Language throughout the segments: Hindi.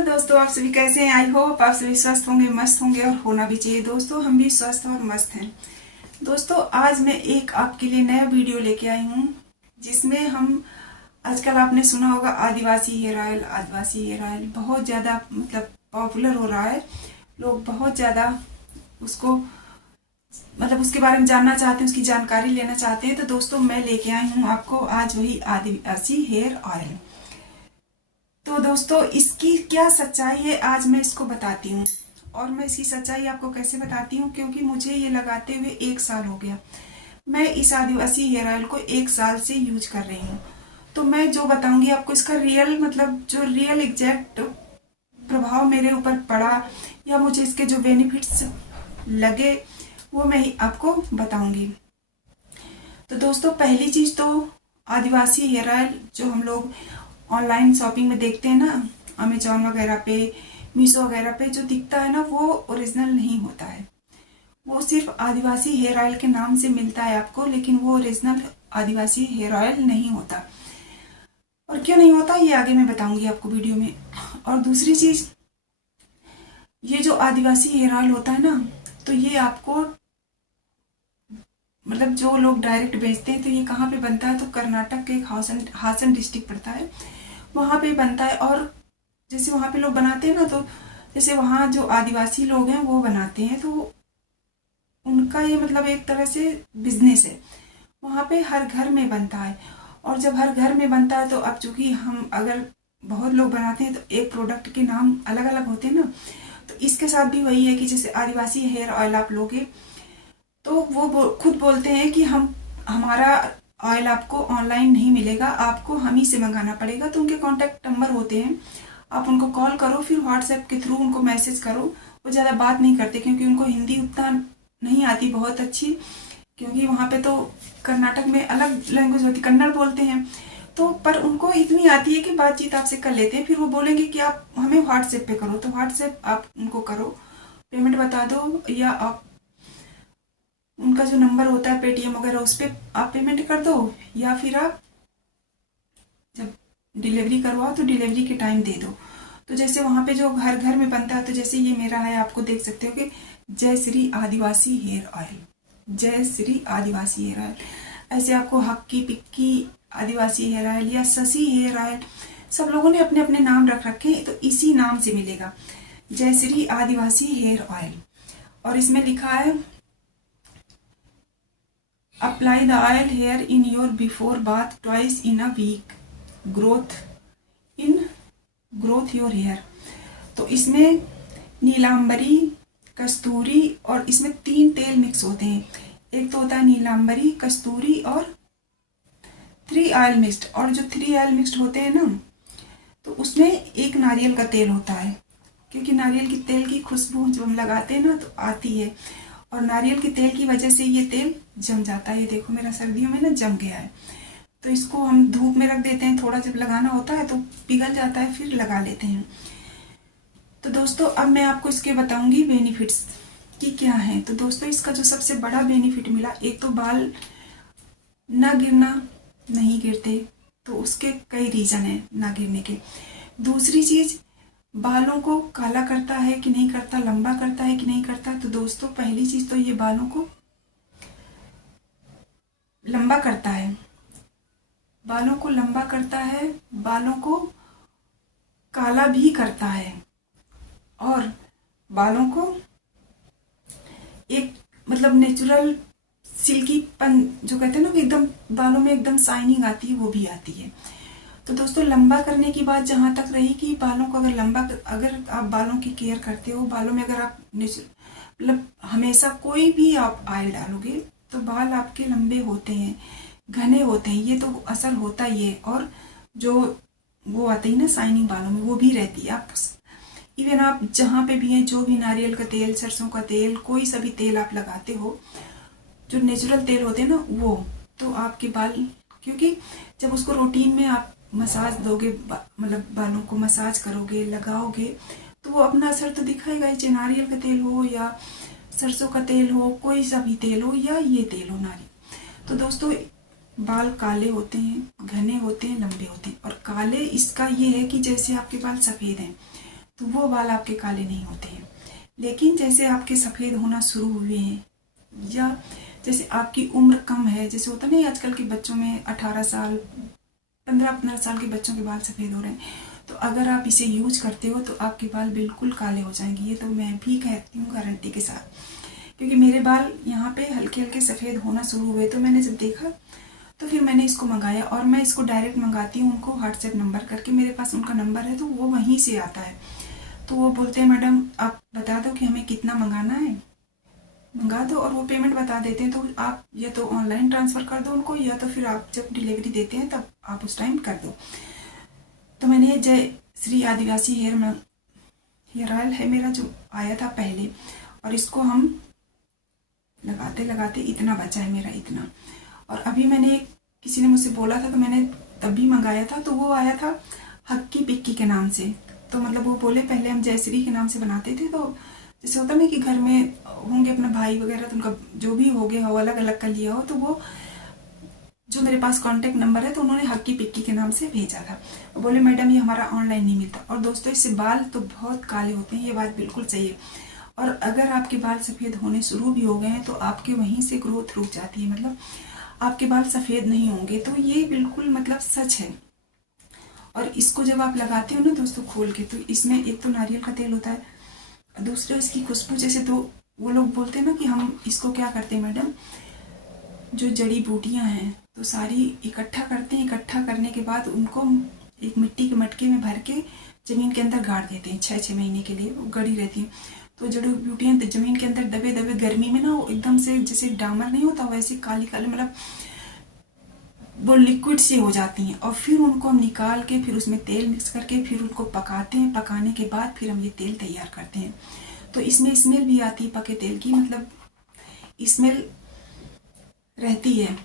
हेलो दोस्तों, आप सभी कैसे हैं। आई होप आप सभी स्वस्थ होंगे, मस्त होंगे और होना भी चाहिए। दोस्तों हम भी स्वस्थ और मस्त हैं। दोस्तों आज मैं एक आपके लिए नया वीडियो लेके आई हूँ जिसमें हम आजकल आपने सुना होगा आदिवासी हेयर ऑयल। आदिवासी हेयर ऑयल बहुत ज़्यादा पॉपुलर हो रहा है। लोग बहुत ज़्यादा उसको उसके बारे में जानना चाहते हैं, उसकी जानकारी लेना चाहते हैं। तो दोस्तों मैं लेके आई हूँ आपको आज वही आदिवासी हेयर ऑयल। तो दोस्तों इसकी क्या सच्चाई है आज मैं इसको बताती हूँ। और मैं इसकी सच्चाई आपको कैसे बताती हूँ, क्योंकि मुझे ये लगाते हुए 1 साल हो गया। मैं इस आदिवासी हेयर ऑयल को 1 साल से यूज कर रही हूँ। तो मैं जो बताऊंगी आपको इसका जो रियल एग्जैक्ट प्रभाव मेरे ऊपर पड़ा या मुझे इसके जो बेनिफिट्स लगे वो मैं आपको बताऊंगी। तो दोस्तों पहली चीज तो आदिवासी हेयर ऑयल जो हम लोग ऑनलाइन शॉपिंग में देखते हैं ना, अमेजोन वगैरह पे, मीशो वगैरह पे जो दिखता है ना, वो ओरिजिनल नहीं होता है। वो सिर्फ आदिवासी हेयर ऑयल के नाम से मिलता है आपको, लेकिन वो ओरिजिनल आदिवासी हेयर ऑयल नहीं होता। और क्यों नहीं होता ये आगे मैं बताऊंगी आपको वीडियो में। और दूसरी चीज, ये जो आदिवासी हेयर ऑयल होता है ना, तो ये आपको जो लोग डायरेक्ट बेचते हैं तो ये कहाँ पे बनता है, तो कर्नाटक के एक हासन डिस्ट्रिक्ट पड़ता है, वहां पे बनता है। और जैसे वहां पे लोग बनाते हैं ना, तो जैसे वहां जो आदिवासी लोग हैं वो बनाते हैं, तो उनका ये एक तरह से बिजनेस है। वहां पे हर घर में बनता है। और जब हर घर में बनता है तो अब चूंकि हम अगर बहुत लोग बनाते हैं तो एक प्रोडक्ट के नाम अलग अलग होते हैं ना, तो इसके साथ भी वही है कि जैसे आदिवासी हेयर ऑयल आप लोगे तो वो खुद बोलते हैं कि हमारा ऑयल आपको ऑनलाइन नहीं मिलेगा, आपको हम ही से मंगाना पड़ेगा। तो उनके कॉन्टेक्ट नंबर होते हैं, आप उनको कॉल करो, फिर व्हाट्सएप के थ्रू उनको मैसेज करो। वो ज़्यादा बात नहीं करते क्योंकि उनको हिंदी उतना नहीं आती बहुत अच्छी, क्योंकि वहाँ पे तो कर्नाटक में अलग लैंग्वेज होती, कन्नड़ बोलते हैं। तो पर उनको इतनी आती है कि बातचीत आपसे कर लेते हैं। फिर वो बोलेंगे कि आप हमें व्हाट्सएप पे करो, तो व्हाट्सएप आप उनको करो, पेमेंट बता दो, या आप उनका जो नंबर होता है पेटीएम वगैरह उस पर आप पेमेंट कर दो, या फिर आप जब डिलीवरी करवाओ तो डिलीवरी के टाइम दे दो। तो जैसे वहां पे जो घर घर में बनता है, तो जैसे ये मेरा है, आपको देख सकते हो कि जय श्री आदिवासी हेयर ऑयल, जय श्री आदिवासी हेयर ऑयल। ऐसे आपको हक्की पिक्की आदिवासी हेयर ऑयल या शशि हेयर ऑयल, सब लोगों ने अपने अपने नाम रख रखे हैं, तो इसी नाम से मिलेगा, जय श्री आदिवासी हेयर ऑयल। और इसमें लिखा है apply the oil hair in your before bath twice in a week, growth your hair. तो इसमें नीलांबरी, कस्तूरी, और इसमें 3 तेल मिक्स होते हैं। एक तो होता है नीलांबरी, कस्तूरी और 3 ऑयल मिक्स्ड। और जो 3 ऑयल मिक्स्ड होते हैं ना, तो उसमें एक नारियल का तेल होता है, क्योंकि नारियल की तेल की खुशबू जब हम लगाते हैं ना तो आती है, और नारियल के तेल की वजह से ये तेल जम जाता है। ये देखो मेरा सर्दियों में ना जम गया है, तो इसको हम धूप में रख देते हैं, थोड़ा जब लगाना होता है तो पिघल जाता है, फिर लगा लेते हैं। तो दोस्तों अब मैं आपको इसके बताऊंगी बेनिफिट्स कि क्या है। तो दोस्तों इसका जो सबसे बड़ा बेनिफिट मिला, एक तो बाल ना गिरना, नहीं गिरते, तो उसके कई रीजन है ना गिरने के। दूसरी चीज, बालों को काला करता है कि नहीं करता, लंबा करता है कि नहीं करता। तो दोस्तों पहली चीज तो ये बालों को लंबा करता है, बालों को लंबा करता है, बालों को काला भी करता है, और बालों को एक नेचुरल सिल्कीपन जो कहते हैं ना कि एकदम बालों में एकदम शाइनिंग आती है, वो भी आती है। तो दोस्तों लंबा करने की बात जहां तक रही कि बालों को अगर आप बालों की केयर करते हो, बालों में अगर आप हमेशा कोई भी आप ऑयल डालोगे तो बाल आपके लंबे होते हैं, घने होते हैं, ये तो असर होता ही है। और जो वो आती है ना शाइनिंग बालों में, वो भी रहती है। आप इवन आप जहाँ पे भी हैं, जो भी नारियल का तेल, सरसों का तेल, कोई सा भी तेल आप लगाते हो, जो नेचुरल तेल होते हैं ना, वो तो आपके बाल, क्योंकि जब उसको रूटीन में आप मसाज दोगे, बालों को मसाज करोगे, लगाओगे, तो वो अपना असर तो दिखाएगा ही, चाहे नारियल का तेल हो या सरसों का तेल हो, कोई सा भी तेल हो, या ये तेल हो नारियल। तो दोस्तों बाल काले होते हैं, घने होते हैं, लंबे होते हैं। और काले इसका ये है कि जैसे आपके बाल सफ़ेद हैं तो वो बाल आपके काले नहीं होते हैं। लेकिन जैसे आपके सफ़ेद होना शुरू हुए हैं, या जैसे आपकी उम्र कम है, जैसे होता नहीं आजकल के बच्चों में 18 साल 15-15 साल के बच्चों के बाल सफ़ेद हो रहे हैं, तो अगर आप इसे यूज करते हो तो आपके बाल बिल्कुल काले हो जाएंगे। ये तो मैं भी कहती हूँ गारंटी के साथ, क्योंकि मेरे बाल यहाँ पे हल्के हल्के सफ़ेद होना शुरू हुए। तो मैंने जब देखा तो फिर मैंने इसको मंगाया, और मैं इसको डायरेक्ट मंगाती हूँ उनको व्हाट्सएप नंबर करके, मेरे पास उनका नंबर है तो वो वहीं से आता है। तो वो बोलते हैं मैडम आप बता दो कि हमें कितना मंगाना है, मंगा दो, और वो पेमेंट बता देते हैं। तो आप या तो ऑनलाइन ट्रांसफ़र कर दो उनको, या तो फिर आप जब डिलीवरी देते हैं तब आप उस टाइम कर दो। तो मैंने जय श्री आदिवासी हेयर ऑयल है मेरा, जो आया था पहले, और इसको हम लगाते लगाते इतना बचा है मेरा, इतना। और अभी मैंने किसी ने मुझसे बोला था तो मैंने तब भी मंगाया था, तो वो आया था हक्की पिक्की के नाम से। तो मतलब वो बोले पहले हम जयश्री के नाम से बनाते थे, तो जैसे होता नहीं कि घर में होंगे अपना भाई वगैरह, तो उनका जो भी हो गया हो अलग अलग का लिया हो, तो वो जो मेरे पास कांटेक्ट नंबर है तो उन्होंने हक्की पिक्की के नाम से भेजा था। वो बोले मैडम ये हमारा ऑनलाइन नहीं मिलता। और दोस्तों इससे बाल तो बहुत काले होते हैं, ये बात बिल्कुल सही है। और अगर आपके बाल सफ़ेद होने शुरू भी हो गए हैं तो आपके वहीं से ग्रोथ रुक जाती है, मतलब आपके बाल सफ़ेद नहीं होंगे। तो ये बिल्कुल मतलब सच है। और इसको जब आप लगाते हो ना दोस्तों खोल के, तो इसमें एक तो नारियल का तेल होता है, दूसरा इसकी खुशबू। जैसे तो वो लोग बोलते हैं ना कि हम इसको क्या करते हैं मैडम, जो जड़ी बूटियां हैं तो सारी इकट्ठा करते हैं, इकट्ठा करने के बाद उनको एक मिट्टी के मटके में भर के ज़मीन के अंदर गाड़ देते हैं। 6-6 महीने के लिए वो गड़ी रहती हैं। तो जड़ी बूटियां ज़मीन के अंदर दबे दबे गर्मी में ना वो एकदम से जैसे डामर नहीं होता वैसे काली काली, मतलब वो लिक्विड सी हो जाती हैं। और फिर उनको हम निकाल के फिर उसमें तेल मिक्स करके फिर उनको पकाते हैं। पकाने के बाद फिर हम ये तेल तैयार करते हैं। तो इसमें स्मेल भी आती है पके तेल की, मतलब स्मेल रहती है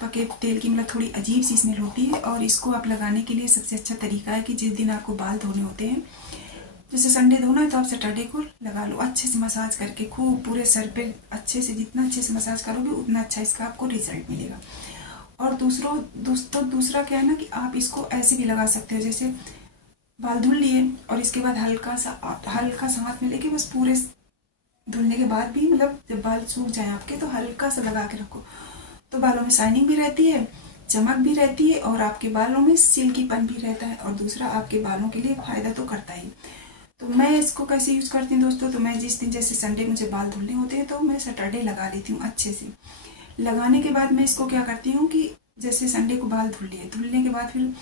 पके तेल की, मतलब थोड़ी अजीब सी स्मेल होती है। और इसको आप लगाने के लिए सबसे अच्छा तरीका है कि जिस दिन आपको बाल धोने होते हैं, जैसे संडे धोना है तो आप सैटरडे को लगा लो, अच्छे से मसाज करके खूब पूरे सर पे अच्छे से, जितना अच्छे से मसाज करोगे उतना अच्छा इसका आपको रिजल्ट मिलेगा। और दूसरा क्या है ना कि आप इसको ऐसे भी लगा सकते हो, जैसे बाल धुल लिए और इसके बाद हल्का सा हाथ में लेके बस पूरे धुलने के बाद भी, मतलब जब बाल सूख जाए आपके तो हल्का सा लगा के रखो, तो बालों में शाइनिंग भी रहती है, चमक भी रहती है, और आपके बालों में सिल्कीपन भी रहता है। और दूसरा आपके बालों के लिए फायदा तो करता ही। तो मैं इसको कैसे यूज करती हूँ दोस्तों, तो मैं जिस दिन जैसे संडे मुझे बाल धुलने होते हैं तो मैं सैटरडे लगा लेती हूँ अच्छे से। लगाने के बाद मैं इसको क्या करती हूँ कि जैसे संडे को बाल धुल लिए, धुलने के बाद फिर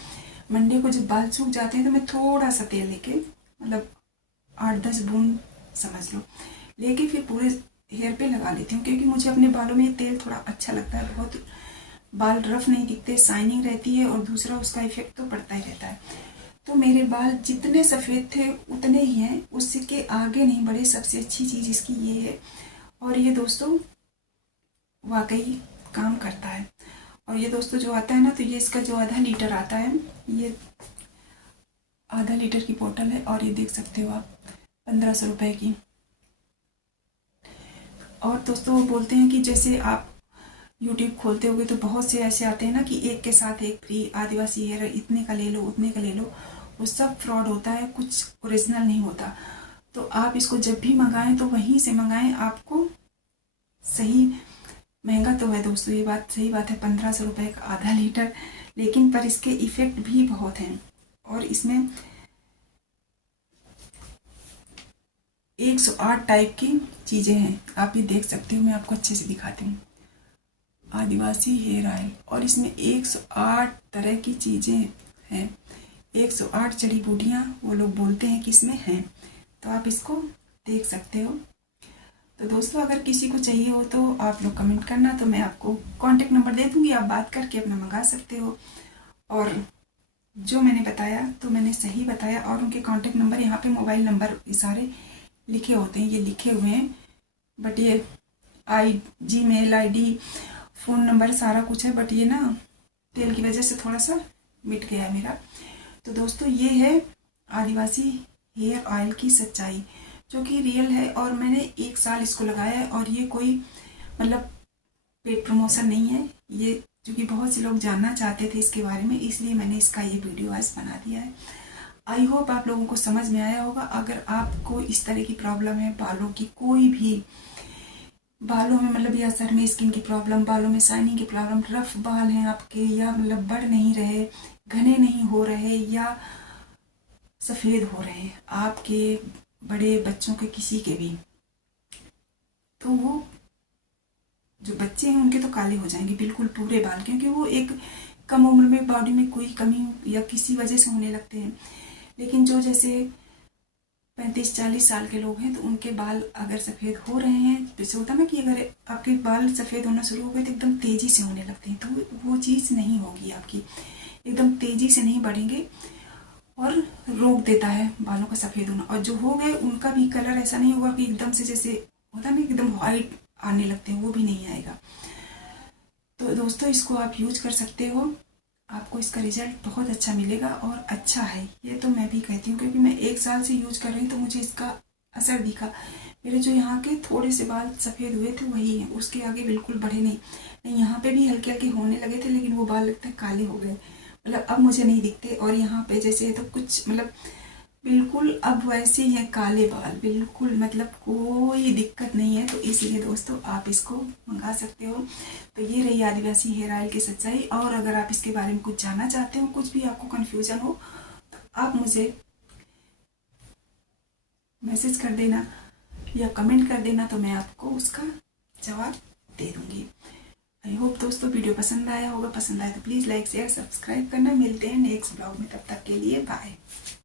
मंडे को जब बाल सूख जाते हैं तो मैं थोड़ा सा तेल लेके, मतलब 8-10 बूंद समझ लो, लेके फिर पूरे हेयर पे लगा लेती हूँ। क्योंकि मुझे अपने बालों में तेल थोड़ा अच्छा लगता है, बहुत बाल रफ नहीं दिखते, शाइनिंग रहती है, और दूसरा उसका इफेक्ट तो पड़ता ही रहता है। तो मेरे बाल जितने सफ़ेद थे उतने ही हैं, उसके आगे नहीं बढ़े। सबसे अच्छी चीज़ इसकी ये है, और ये दोस्तों वाकई काम करता है। और ये दोस्तों जो आता है ना, तो ये इसका जो आधा लीटर आता है, ये आधा लीटर की बोतल है, और ये देख सकते हो आप 1500 रुपये की। और दोस्तों वो बोलते हैं कि जैसे आप यूट्यूब खोलते होगे तो बहुत से ऐसे आते हैं ना कि एक के साथ एक फ्री, आदिवासी हेयर इतने का ले लो, उतने का ले लो, वो सब फ्रॉड होता है, कुछ ओरिजिनल नहीं होता। तो आप इसको जब भी मंगाएं तो वहीं से मंगाएं, आपको सही। महंगा तो है दोस्तों, ये बात सही बात है, 1500 रुपये का आधा लीटर, लेकिन पर इसके इफ़ेक्ट भी बहुत हैं। और इसमें 108 टाइप की चीज़ें हैं, आप ये देख सकते हो, मैं आपको अच्छे से दिखाती हूँ। आदिवासी हेयर ऑयल, और इसमें 108 तरह की चीज़ें हैं, 108 जड़ी बूटियाँ वो लोग बोलते हैं कि इसमें हैं। तो आप इसको देख सकते हो। तो दोस्तों अगर किसी को चाहिए हो तो आप लोग कमेंट करना, तो मैं आपको कांटेक्ट नंबर दे दूँगी, आप बात करके अपना मंगा सकते हो। और जो मैंने बताया तो मैंने सही बताया, और उनके कांटेक्ट नंबर यहाँ पे, मोबाइल नंबर सारे लिखे होते हैं, ये लिखे हुए हैं, बट ये Gmail ID फ़ोन नंबर सारा कुछ है, बट ये ना तेल की वजह से थोड़ा सा मिट गया है मेरा। तो दोस्तों ये है आदिवासी हेयर ऑयल की सच्चाई, जो कि रियल है। और मैंने 1 साल इसको लगाया है, और ये कोई मतलब पेड प्रमोशन नहीं है, ये क्योंकि बहुत से लोग जानना चाहते थे इसके बारे में, इसलिए मैंने इसका ये वीडियो आज बना दिया है। आई होप आप लोगों को समझ में आया होगा। अगर आपको इस तरह की प्रॉब्लम है, बालों की कोई भी, बालों में मतलब या सर में स्किन की प्रॉब्लम, बालों में शाइनिंग की प्रॉब्लम, रफ बाल हैं आपके, या मतलब बढ़ नहीं रहे, घने नहीं हो रहे, या सफ़ेद हो रहे हैं आपके, बड़े बच्चों के, किसी के भी, तो वो जो बच्चे हैं उनके तो काले हो जाएंगे बिल्कुल पूरे बाल, क्योंकि वो एक कम उम्र में बॉडी में कोई कमी या किसी वजह से होने लगते हैं। लेकिन जो जैसे 35-40 साल के लोग हैं तो उनके बाल अगर सफ़ेद हो रहे हैं, जैसे होता ना कि अगर आपके बाल सफ़ेद होना शुरू हो गए तो एकदम तेज़ी से होने लगते हैं, तो वो चीज़ नहीं होगी आपकी, एकदम तेज़ी से नहीं बढ़ेंगे और रोक देता है बालों का सफ़ेद होना। और जो हो गए उनका भी कलर ऐसा नहीं होगा कि एकदम से जैसे होता ना एकदम वाइट आने लगते हैं, वो भी नहीं आएगा। तो दोस्तों इसको आप यूज कर सकते हो, आपको इसका रिजल्ट बहुत अच्छा मिलेगा और अच्छा है, ये तो मैं भी कहती हूँ, क्योंकि मैं 1 साल से यूज कर रही हूँ तो मुझे इसका असर दिखा। मेरे जो यहाँ के थोड़े से बाल सफ़ेद हुए थे वही हैं, उसके आगे बिल्कुल बढ़े नहीं, यहाँ पे भी हल्के हल्के होने लगे थे, लेकिन वो बाल लगता है काले हो गए, मतलब अब मुझे नहीं दिखते। और यहाँ पे जैसे तो कुछ मतलब बिल्कुल अब वैसे ही है काले बाल, बिल्कुल मतलब कोई दिक्कत नहीं है। तो इसलिए दोस्तों आप इसको मंगा सकते हो। तो ये रही आदिवासी हेयर ऑयल की सच्चाई। और अगर आप इसके बारे में कुछ जानना चाहते हो, कुछ भी आपको कन्फ्यूजन हो, तो आप मुझे मैसेज कर देना या कमेंट कर देना, तो मैं आपको उसका जवाब दे दूँगी। आई होप दोस्तों वीडियो पसंद आया होगा, पसंद आया तो प्लीज़ लाइक शेयर सब्सक्राइब करना। मिलते हैं नेक्स्ट ब्लॉग में, तब तक के लिए बाय।